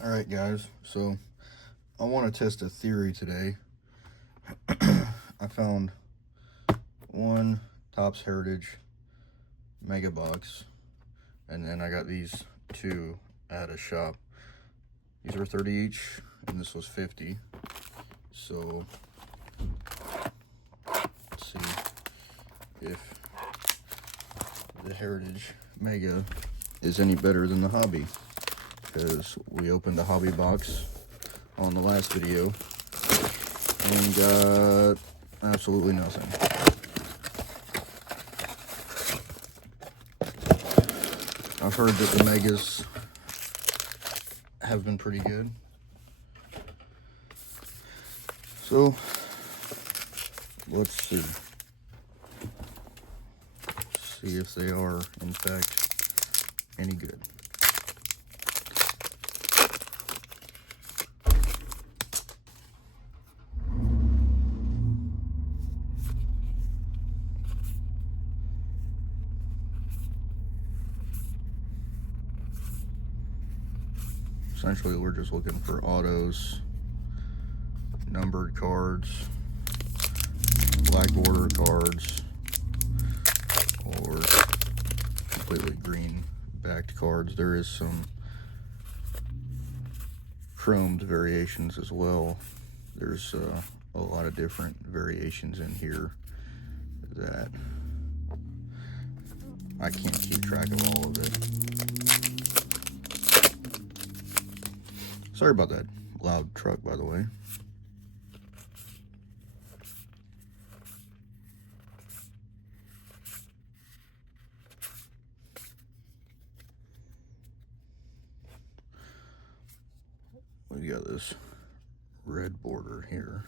Alright guys, so I want to test a theory today. I found one Topps Heritage Mega Box, and then I got these two at a shop. These were 30 each, and this was 50. So, let's see if the Heritage Mega is any better than the Hobby. Because we opened the Hobby box on the last video and got absolutely nothing. I've heard that the Megas have been pretty good. So, let's see. See if they are, in fact, any good. Essentially, we're just looking for autos, numbered cards, black border cards, or completely green backed cards. There is some chromed variations as well. There's a lot of different variations in here that I can't keep track of all of it. Sorry about that loud truck, by the way. We got this red border here.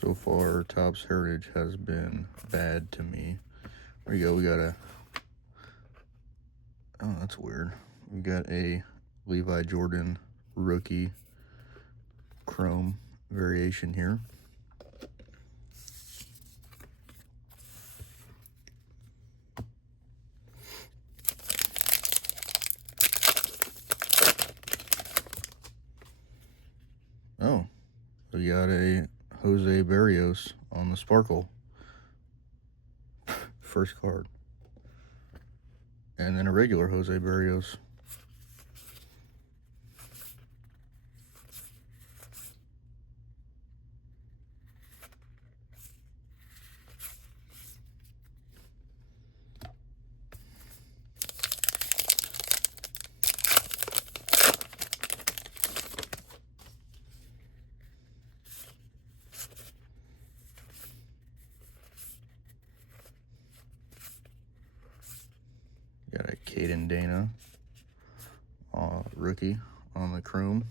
So far, Topps Heritage has been bad to me. There you go, we got a, oh, that's weird. We got a Levi Jordan rookie chrome variation here. Oh, we got a Jose Barrios on the sparkle. First card. And then a regular Jose Barrios. Got a Caden Dana rookie on the chrome.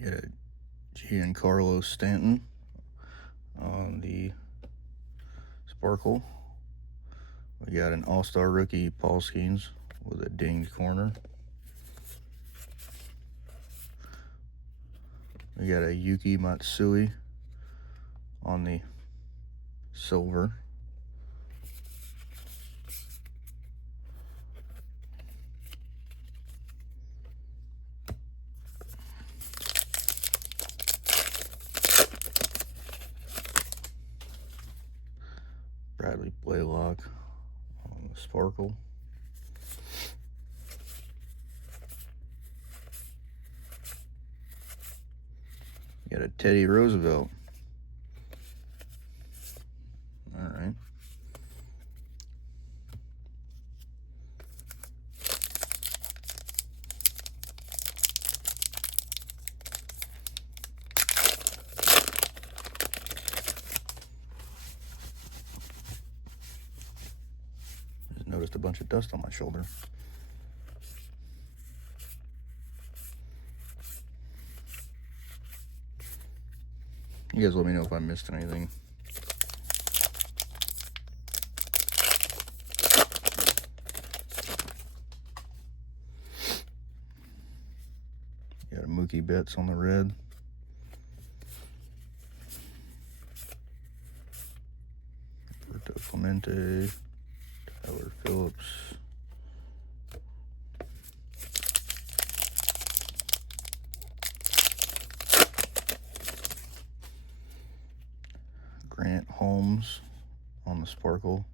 Got a Giancarlo Stanton on the sparkle. We got an all-star rookie Paul Skeens with a dinged corner. We got a Yuki Matsui on the silver. Charlie Blaylock on the sparkle. Got a Teddy Roosevelt. All right. Just noticed a bunch of dust on my shoulder. You guys let me know if I missed anything. Got a Mookie Betts on the red. Roberto Clemente. Tyler Phillips. Grant Holmes on the sparkle.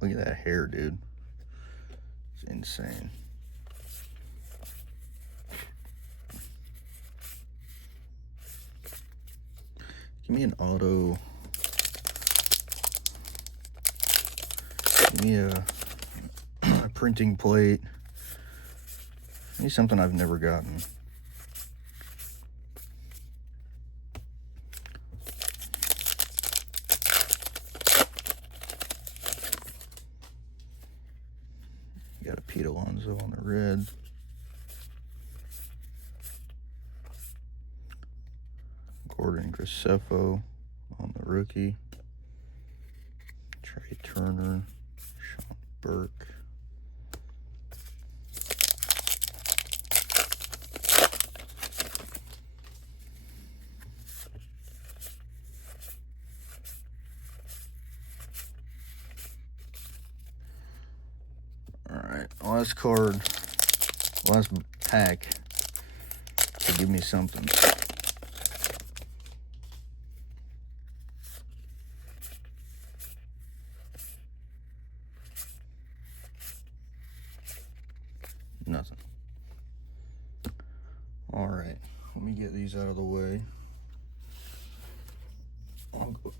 Look at that hair, dude. It's insane. Give me an auto. Give me a printing plate. Give me something I've never gotten. Got a Pete Alonso on the red. Gordon Graceffo on the rookie. Trey Turner. Sean Burke. Alright, last card, last pack to give me something. Nothing. Alright, let me get these out of the way.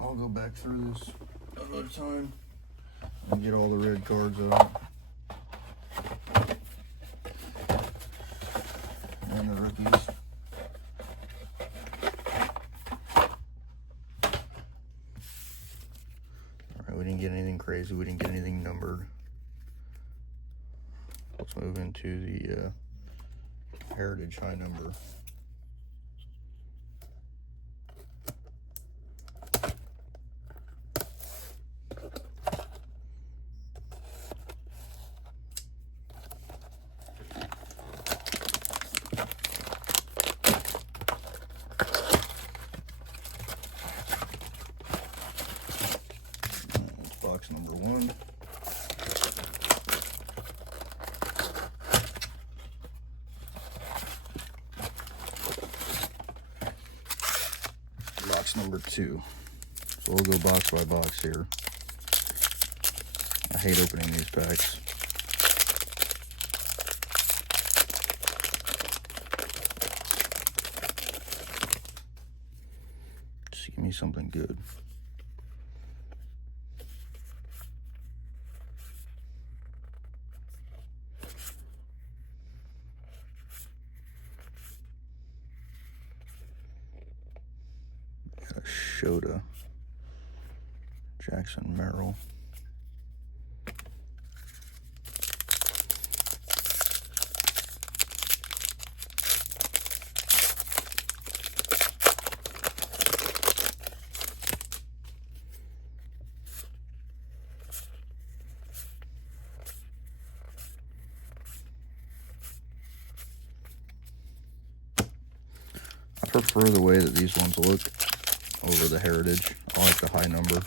I'll go back through this another time and get all the red cards out. And the rookies. Alright, we didn't get anything crazy. We didn't get anything numbered. Let's move into the Heritage high number. Box number 1. Box number 2. So we'll go box by box here. I hate opening these packs. Just give me something good. Got a Showdown. Jackson Merrill. I prefer the way that these ones look over the Heritage. I like the high number.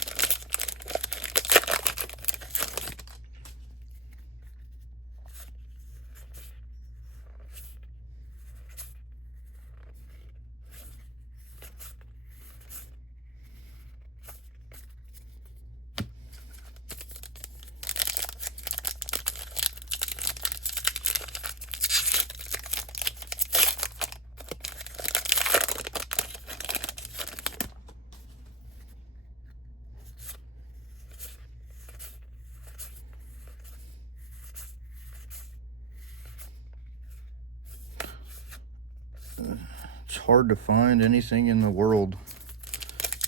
It's hard to find anything in the world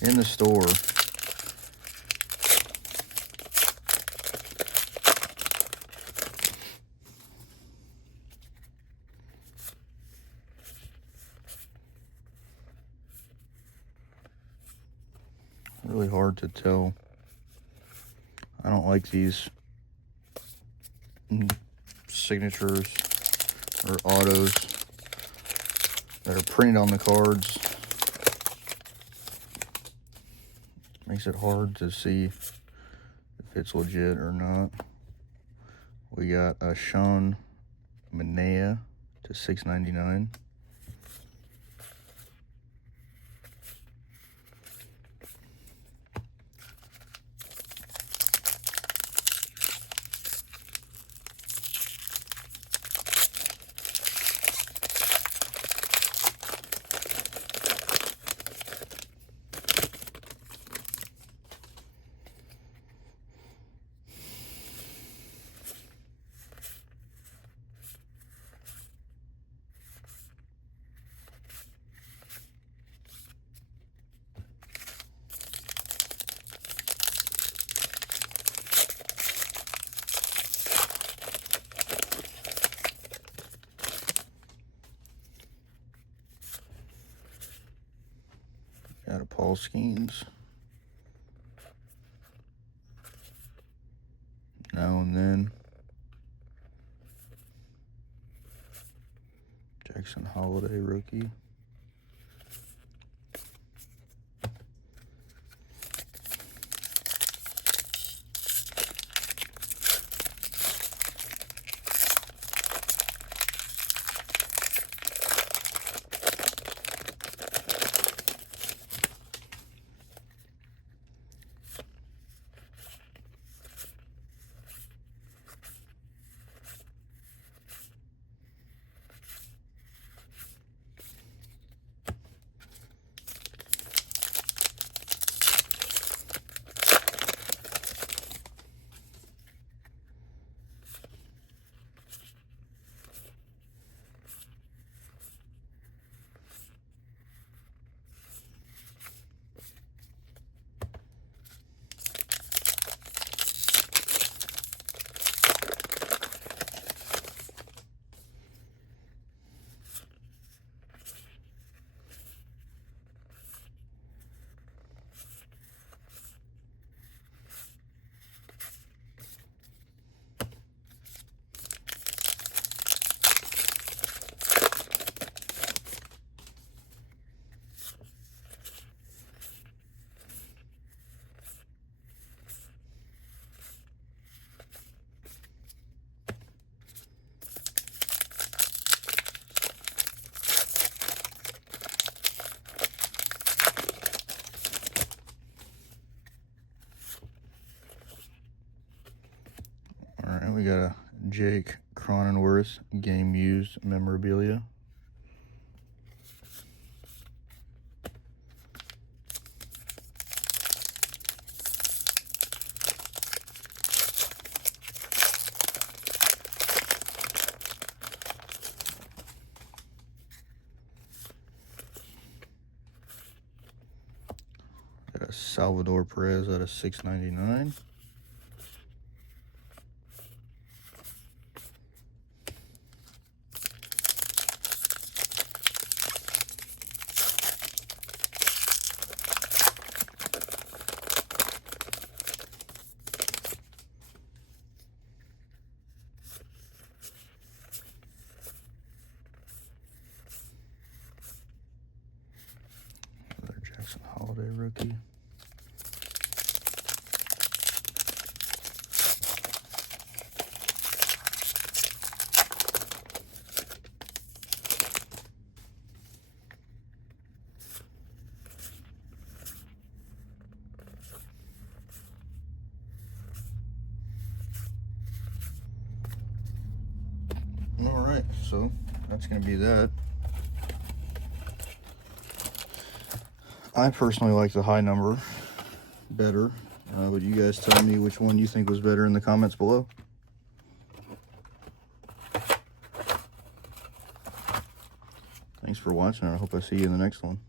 in the store. Really hard to tell. I don't like these signatures or autos that are printed on the cards. Makes it hard to see if it's legit or not. We got a Sean Manea to $6.99. Got a Paul Skeens. Now and then. Jackson Holiday rookie. Alright, we got a Jake Cronenworth game used memorabilia. Got a Salvador Perez out of $6.99. Another Jackson Holiday rookie. Alright, so that's going to be that. I personally like the high number better, but you guys tell me which one you think was better in the comments below. Thanks for watching, and I hope I see you in the next one.